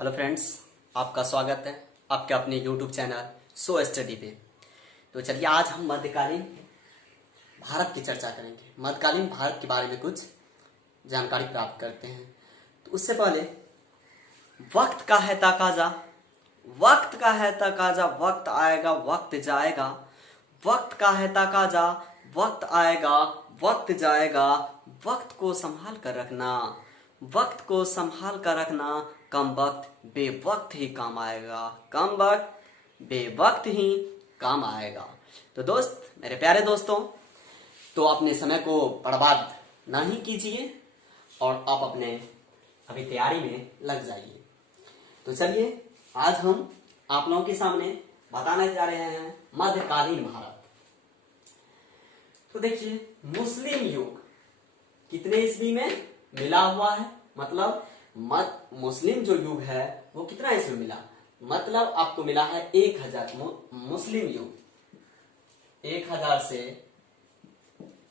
Hello friends, आपका स्वागत है आपके अपने यूट्यूब चैनल सो स्टडी पे। तो चलिए आज हम मध्यकालीन भारत की चर्चा करेंगे। मध्यकालीन भारत के बारे में कुछ जानकारी प्राप्त करते हैं। तो उससे पहले वक्त का है तकाजा, वक्त का है तकाजा, वक्त आएगा वक्त जाएगा, वक्त का है तकाजा, वक्त आएगा वक्त जाएगा, वक्त को संभाल कर रखना, वक्त को संभाल कर रखना, कम वक्त बेवक्त ही काम आएगा, कम वक्त बेवक्त ही काम आएगा। तो दोस्त, मेरे प्यारे दोस्तों, तो अपने समय को बर्बाद नहीं कीजिए और आप अपने अभी तैयारी में लग जाइए। तो चलिए आज हम आप लोगों के सामने बताने जा रहे हैं मध्यकालीन भारत। तो देखिए, मुस्लिम युग कितने ईस्वी में मिला हुआ है, मतलब मुस्लिम जो युग है वो कितना ईस्वी मिला, मतलब आपको मिला है 1000। मुस्लिम युग 1000 से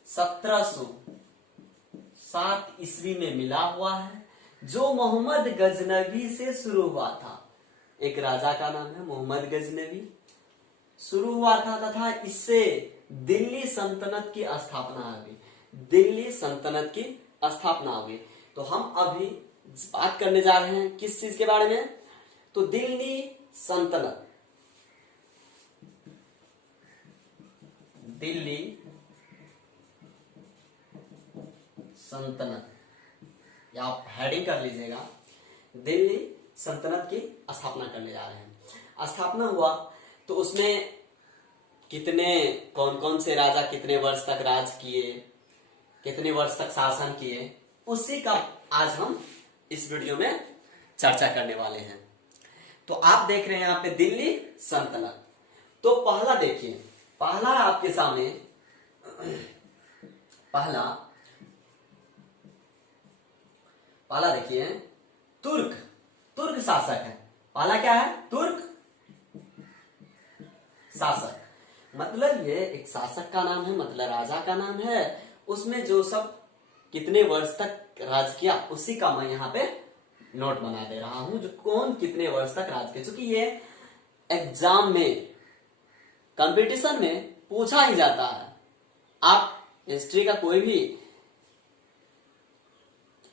1707 ईस्वी में मिला हुआ है, जो मोहम्मद गजनवी से शुरू हुआ था। एक राजा का नाम है मोहम्मद गजनवी, शुरू हुआ था तथा इससे दिल्ली सल्तनत की स्थापना हुई। दिल्ली सल्तनत की स्थापना हुई। तो हम अभी बात करने जा रहे हैं किस चीज के बारे में, तो दिल्ली सल्तनत, दिल्ली सल्तनत, या आप हेडिंग कर लीजिएगा, दिल्ली सल्तनत की स्थापना करने जा रहे हैं। स्थापना हुआ तो उसमें कितने कौन कौन से राजा कितने वर्ष तक राज किए, कितने वर्ष तक शासन किए, उसी का आज हम इस वीडियो में चर्चा करने वाले हैं। तो आप देख रहे हैं यहाँ पे दिल्ली सल्तनत। तो पहला देखिए, पहला आपके सामने पहला देखिए, तुर्क शासक है। पहला क्या है? तुर्क शासक। मतलब ये एक शासक का नाम है, मतलब राजा का नाम है। उसमें जो सब कितने वर्ष तक राज किया उसी का मैं यहाँ पे नोट बना दे रहा हूं, जो कौन कितने वर्ष तक राज किया। क्योंकि ये एग्जाम में, कंपटीशन में पूछा ही जाता है। आप हिस्ट्री का कोई भी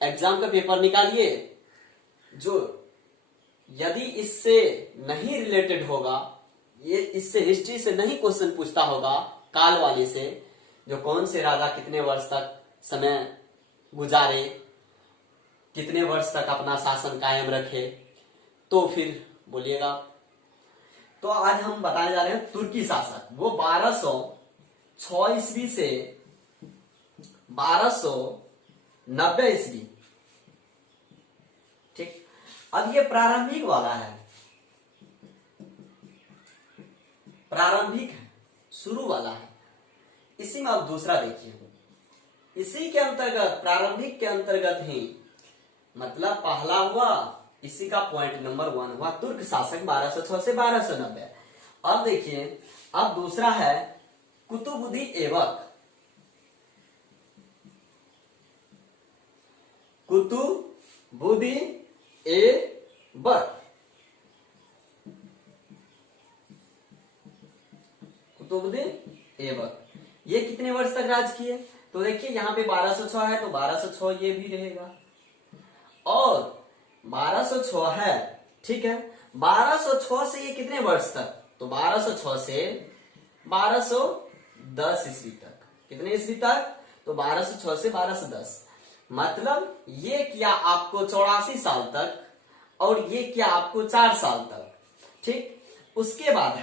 एग्जाम का पेपर निकालिए, जो यदि इससे नहीं रिलेटेड होगा, ये इससे हिस्ट्री से नहीं क्वेश्चन पूछता होगा, काल वाली से, जो कौन से राजा कितने वर्ष तक समय गुजारे, कितने वर्ष तक अपना शासन कायम रखे, तो फिर बोलिएगा। तो आज हम बताने जा रहे हैं तुर्की शासक। वो 1206 ईस्वी से 1290 ईस्वी, ठीक। अब ये प्रारंभिक वाला है, प्रारंभिक है, शुरू वाला है। इसी में आप दूसरा देखिए, इसी के अंतर्गत, प्रारंभिक के अंतर्गत ही, मतलब पहला हुआ, इसी का पॉइंट नंबर 1 हुआ तुर्क शासक 1206 से 1290। अब देखिए, अब दूसरा है कुतुबुद्दीन ऐबक। कुतुबुद्दीन ऐबक, कुतुबुद्दीन ऐबक, ये कितने वर्ष तक राज किए? तो देखिए यहाँ पे 1206 है, तो 1206 ये भी रहेगा, और 1206 है, ठीक है। 1206 से ये कितने वर्ष तक? तो 1206 से 1210 ईस्वी तक। कितने ईस्वी तक? तो 1206 से 1210। मतलब ये किया आपको 84 साल तक, और ये किया आपको 4 साल तक, ठीक। उसके बाद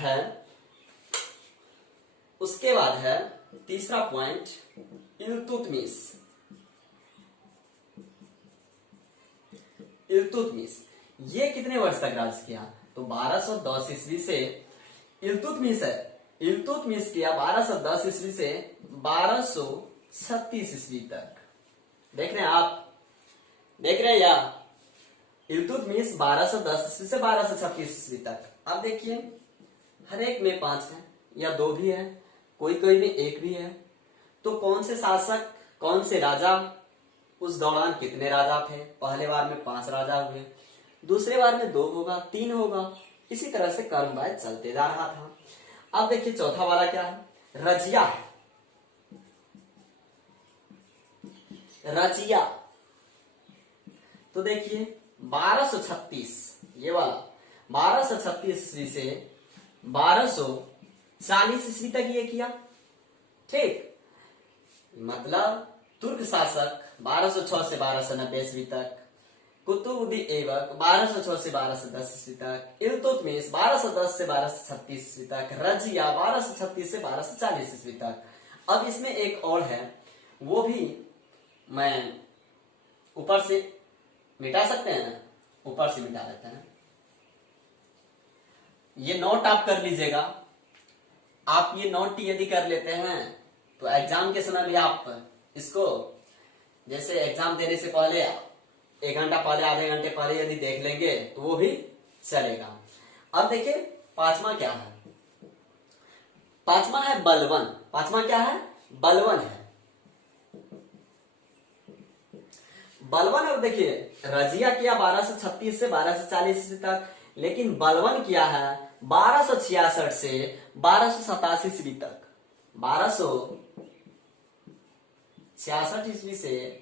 है तीसरा पॉइंट, इल्तुतमिश। इल्तुतमिश ये कितने वर्ष तक राज किया? तो 1210 ईस्वी से इल्तुतमिश है, इल्तुतमिश किया 1210 ईस्वी से 1236 ईस्वी तक। देख रहे हैं आप, देख रहे हैं या? इल्तुतमिश 1210 ईस्वी से 1236 ईस्वी तक। अब देखिए, हर एक में 5 है या 2 भी है, कोई कोई में 1 भी है। तो कौन से शासक, कौन से राजा, उस दौरान कितने राजा थे? पहले बार में 5 राजा हुए। दूसरे बार में 2 होगा, 3 होगा, इसी तरह से क्रम वाइज चलते जा रहा था। अब देखिए चौथा वाला क्या है, रजिया है। रजिया तो देखिए 1236, ये वाला 1236 ईस्वी से 1240 ईस्वी तक ये किया। ठीक, मतलब तुर्क शासक 1206 से 1290 ईस्वी तक, कुतुबुद्दीन ऐबक 1206 से 1210 ईस्वी तक, इल्तुतमिश 1210 से 1236 ईस्वी तक, रजिया 1236 से 1240 ईस्वी तक। अब इसमें एक और है, वो भी मैं ऊपर से मिटा सकते हैं ना, ऊपर से मिटा देते हैं। ये नोट आप कर लीजिएगा। आप ये नोट यदि कर लेते हैं तो एग्जाम के समय में आप इसको, जैसे एग्जाम देने से पहले 1 घंटा पहले, आधे घंटे पहले यदि देख लेंगे तो वो भी चलेगा। अब देखिए पांचवा क्या है, पांचवा है बलवन। पांचवा क्या है, बलवन है। बलवन है, देखिए रजिया किया 1236 से 1240 ईस्वी तक, लेकिन बलवन किया है 1266 से 1287 ईस्वी तक। 1266 ईस्वी से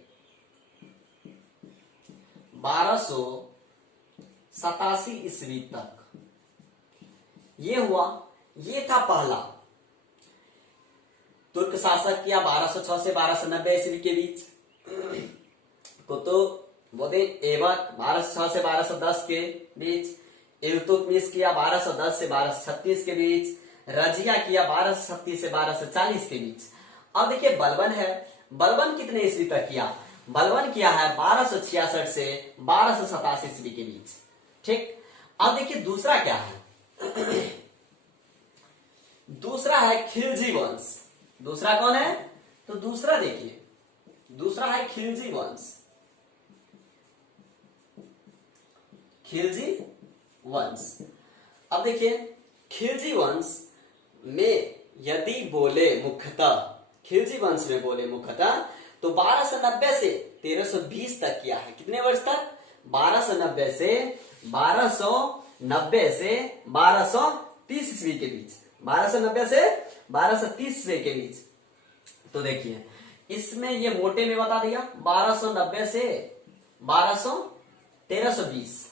1287 ईस्वी तक ये हुआ। ये था पहला। तुर्क शासक किया 1206 से 1290 ईस्वी के बीच, कुतुबुद्दीन ऐबक 1206 से 1210 के बीच, इल्तुतमिश किया 1210 से 1236 के बीच, रजिया किया 1236 से 1240 के बीच। अब देखिए बलबन है, बलबन कितने ईस्वी तक किया, बलबन किया है 1266 से 1287 ईस्वी के बीच। ठीक, अब देखिए दूसरा क्या है, दूसरा है खिलजी वंश। दूसरा कौन है, तो दूसरा देखिए, दूसरा है खिलजी वंश। खिलजी वंश। अब देखिए खिलजी वंश में यदि बोले मुख्यतः, खिलजी वंश में बोले मुख्यतः तो 1290 से 1320 तक किया है। कितने वर्ष तक, 1290 से 1230 ईस्वी के बीच, 1290 से 1230 ईस्वी के बीच। तो देखिए इसमें ये मोटे में बता दिया 1290 से 1320।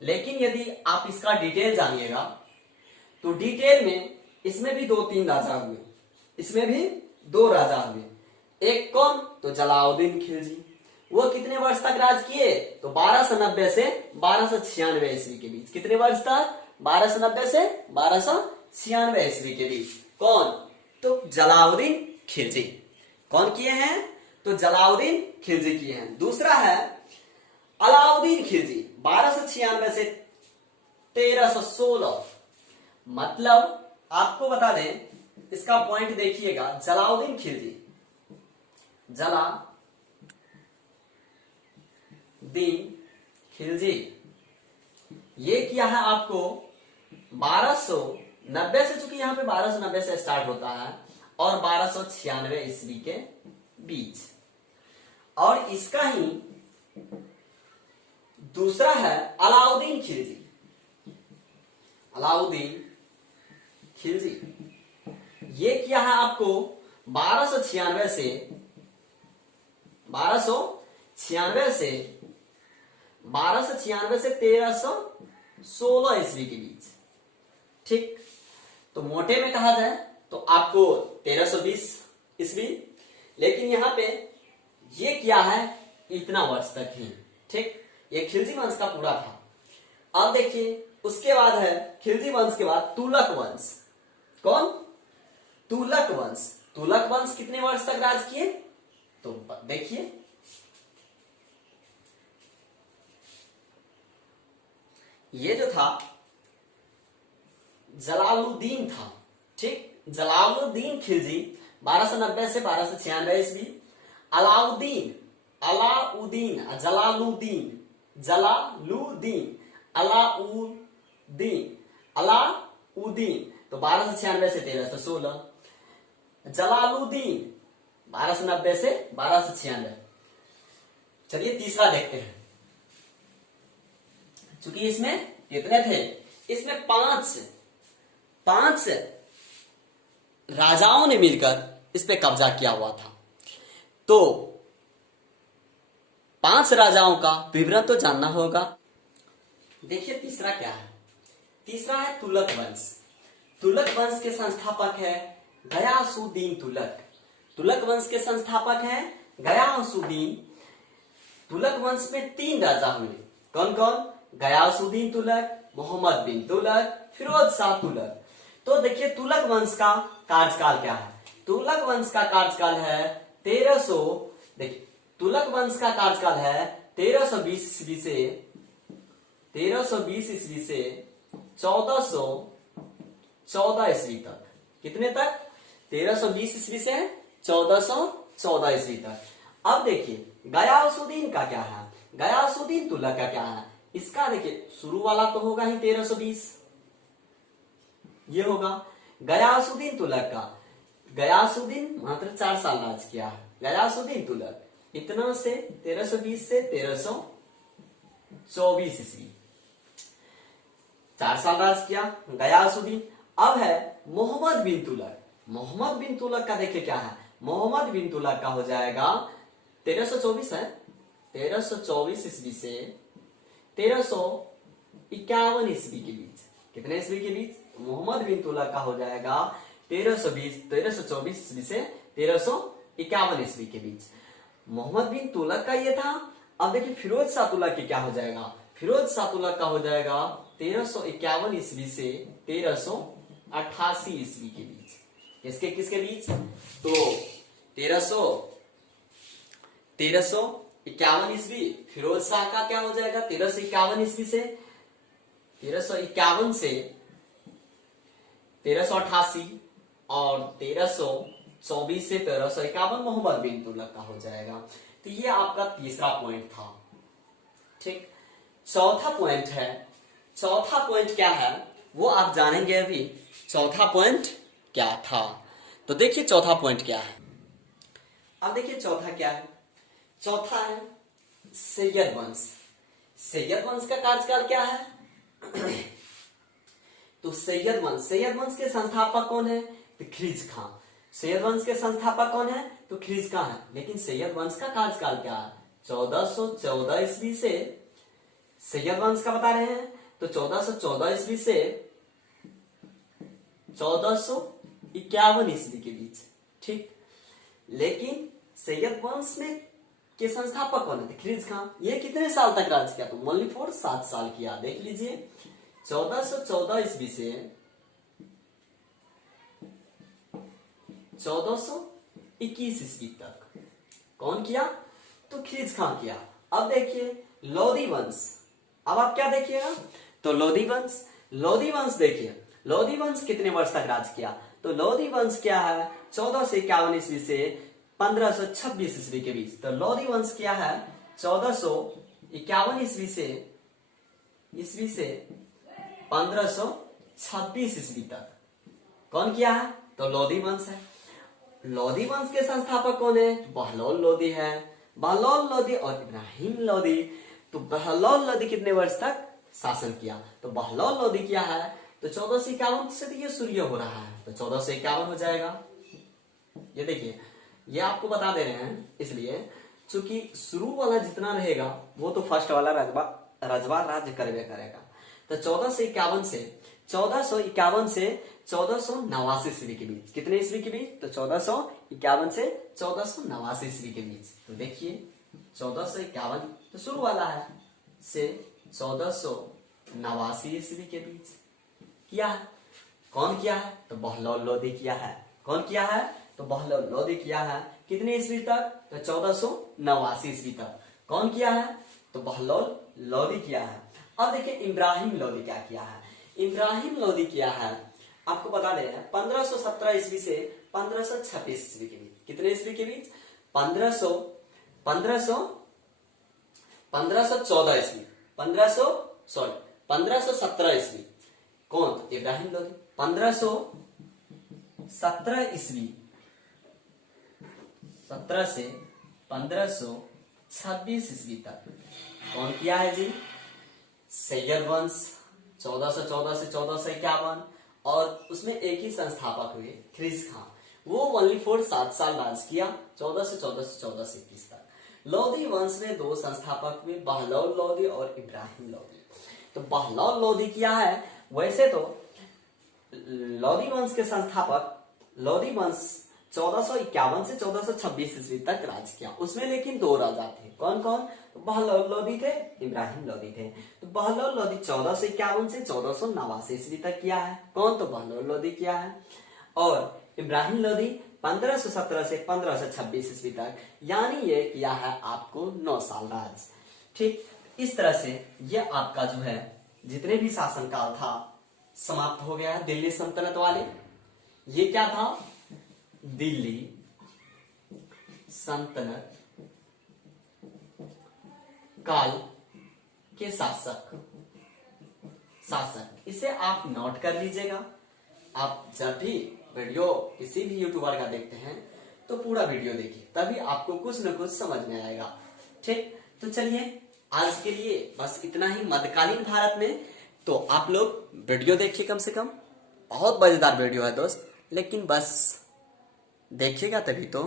लेकिन यदि आप इसका डिटेल जानिएगा तो डिटेल में इसमें भी 2-3 राजा हुए, इसमें भी 2 राजा हुए। एक कौन, तो जलालुद्दीन खिलजी। वो कितने वर्ष तक राज किए, तो 1290 से 1296 ईस्वी के बीच। कितने वर्ष तक, 1290 से 1296 ईस्वी के बीच। कौन, तो जलालुद्दीन खिलजी। कौन किए हैं, तो जलालुद्दीन खिलजी किए हैं। दूसरा है अलाउद्दीन खिलजी 1296 से 1316। मतलब आपको बता दें, इसका पॉइंट देखिएगा, जलालुद्दीन खिलजी, जलालुद्दीन खिलजी ये किया है आपको 1290 से, चूंकि यहां पे 1290 से स्टार्ट होता है और 1296 ईस्वी के बीच। और इसका ही दूसरा है अलाउद्दीन खिलजी। अलाउद्दीन खिलजी ये किया है आपको 1296 से 1316 ईस्वी के बीच। ठीक, तो मोटे में कहा जाए तो आपको 1320 ईस्वी, लेकिन यहां पे ये किया है इतना वर्ष तक ही। ठीक, ये खिलजी वंश का पूरा था। अब देखिए उसके बाद है खिलजी वंश के बाद तुगलक वंश। कौन, तुगलक वंश। तुगलक वंश कितने वर्ष तक राज किए, तो देखिए ये जो था जलालुद्दीन था। ठीक, जलालुद्दीन खिलजी 1290 से 1296 ईस्वी। अलाउद्दीन, अलाउद्दीन, जलालुद्दीन, जलालुद्दीन, अलाउद्दीन, अलाउद्दीन, तो 1296 से 1316। जलालुद्दीन 1290 से 1296। चलिए तीसरा देखते हैं। चूंकि इसमें कितने थे, इसमें पांच राजाओं ने मिलकर इस पे कब्जा किया हुआ था। तो 5 राजाओं का विवरण तो जानना होगा। देखिए तीसरा क्या है, तीसरा है तुगलक वंश। तुगलक वंश के संस्थापक है गयासुद्दीन तुगलक। तुगलक वंश के संस्थापक है गयासुद्दीन। तुगलक वंश में 3 राजा हुए, कौन कौन, गयासुद्दीन तुगलक, मोहम्मद बिन तुगलक, फिरोज शाह तुगलक। तो देखिए तुगलक वंश का कार्यकाल क्या है, तुगलक वंश का कार्यकाल है 1300, देखिए तुगलक वंश का कार्यकाल है 1320 ईस्वी से 1414 ईस्वी तक। कितने तक, 1320 ईस्वी से 1414 ईस्वी तक। अब देखिए गयासुद्दीन का क्या है, गयासुद्दीन तुगलक का क्या है, इसका देखिए शुरू वाला तो होगा ही 1320, ये होगा गयासुद्दीन तुगलक का। गयासुद्दीन मात्र 4 साल राज किया है, गयासुद्दीन तुगलक इतना से 1320 से 1324 ईस्वी 4 साल राज किया गयासुद्दीन। अब है मोहम्मद बिन तुगलक। मोहम्मद बिन तुगलक का देखिए क्या है, मोहम्मद बिन तुगलक का हो जाएगा 1324 है, 1324 ईस्वी से 1351 ईस्वी के बीच। कितने ईस्वी के बीच, मोहम्मद बिन तुगलक का हो जाएगा 1324 ईस्वी से 1351 ईस्वी के बीच। मोहम्मद बिन तुगलक का ये था। अब देखिए फिरोज शाह तुगलक की क्या हो जाएगा, फिरोज शाह तुगलक का हो जाएगा 1351 ईस्वी से 1388 ईस्वी के बीच। किसके किसके बीच, तो 1351 ईस्वी फिरोज शाह का क्या हो जाएगा 1351 ईस्वी से 1351 से 1388 और 1324 से 1351 मोहम्मद बिन तुगलक का हो जाएगा। तो ये आपका तीसरा पॉइंट था। ठीक, चौथा पॉइंट है, चौथा पॉइंट क्या है वो आप जानेंगे अभी। चौथा पॉइंट क्या था, तो देखिए चौथा पॉइंट क्या है। अब देखिए चौथा क्या है, चौथा है सैयद वंश। सैयद वंश का कार्यकाल क्या है तो सैयद वंश के संस्थापक कौन है, तो खिलजी खां। सैयद वंश के संस्थापक कौन है, तो खिलजी खां है। लेकिन सैयद वंश का कार्यकाल क्या है, 1414 ईस्वी से, सैयद वंश का बता रहे हैं, तो 1414 ईस्वी से 1451 ईस्वी के बीच। ठीक, लेकिन सैयद वंश में के संस्थापक कौन है, खिलजी खां। ये कितने साल तक राज किया, तो ओनली फॉर 7 साल किया। देख लीजिए 1414 ईस्वी से 1421 ईस्वी तक कौन किया, तो खिलजी खां किया। अब देखिए लोधी वंश। अब आप क्या देखिएगा, तो लोधी वंश देखिए, लोधी वंश कितने वर्ष तक राज किया, तो लोधी वंश क्या है 1451 ईस्वी से 1526 ईस्वी के बीच। तो लोधी वंश क्या है 1451 ईस्वी से 1526 ईस्वी तक कौन किया है, तो लोधी वंश है। लोधी वंश के संस्थापक कौन है, बहलोल लोधी है। बहलोल लोधी और इब्राहिम लोधी। तो बहलोल लोधी कितने वर्ष तक शासन किया, तो बहलोल लोधी क्या है, तो 1451 से तो ये सूर्य हो रहा है, तो 1451 हो जाएगा। ये देखिए ये आपको बता दे रहे हैं इसलिए चूंकि शुरू वाला जितना रहेगा वो तो फर्स्ट वाला रजवा राज्य करवे करेगा। तो 1451 से 1489 ईस्वी के बीच। कितने ईस्वी के बीच, तो 1451 से 1489 ईस्वी के बीच। तो देखिए 1451 तो शुरू वाला है से 1489 ईस्वी के बीच किया है। कौन किया है, तो बहलोल लोधी किया है। कौन किया है, तो बहलोल लोधी किया है। कितने ईस्वी तक, तो 1489 ईस्वी तक। कौन किया है, तो बहलोल लोधी किया है। अब देखिए इब्राहिम लोधी क्या किया है। इब्राहिम लोधी किया है, आपको बता दे रहे हैं 1517 ईस्वी से 1536 ईस्वी के बीच। कितने ईस्वी के बीच, 1514 ईस्वी 1517 ईस्वी। कौन, इब्राहिम लोधी। 1517 ईस्वी 17 से 1526 ईस्वी तक कौन किया है जी, सैयद वंश 1414 से 1451, और उसमें एक ही संस्थापक हुए खिरिस खां, वो ओनली फॉर 7 साल राज किया, 1414 से 1421 तक। लोधी वंश में 2 संस्थापक हुए, बहलौल लोधी और इब्राहिम लोधी। तो बहलौल लोधी क्या है, वैसे तो लोधी वंश के संस्थापक, लोधी वंश 1451 से 1426 ईस्वी तक राज किया, उसमें लेकिन 2 राजा थे। कौन कौन? तो बहलौल लोधी थे, इब्राहिम लोधी थे। तो बहलौल लोधी 1451 से 1489 ईस्वी तक किया है। कौन? तो बहलौल लोधी किया है। और इब्राहिम लोधी 1517 से 1526 ईस्वी तक, यानी ये किया है आपको 9 साल राज। ठीक, इस तरह से ये आपका जो है जितने भी शासनकाल था समाप्त हो गया है दिल्ली सल्तनत वाले। ये क्या था? दिल्ली सल्तनत काल के शासक। इसे आप नोट कर लीजिएगा। आप जब भी वीडियो किसी भी यूट्यूबर का देखते हैं तो पूरा वीडियो देखिए, तभी आपको कुछ न कुछ समझ में आएगा। ठीक, तो चलिए आज के लिए बस इतना ही मध्यकालीन भारत में। तो आप लोग वीडियो देखिए, कम से कम बहुत मजेदार वीडियो है दोस्त, लेकिन बस देखिएगा तभी तो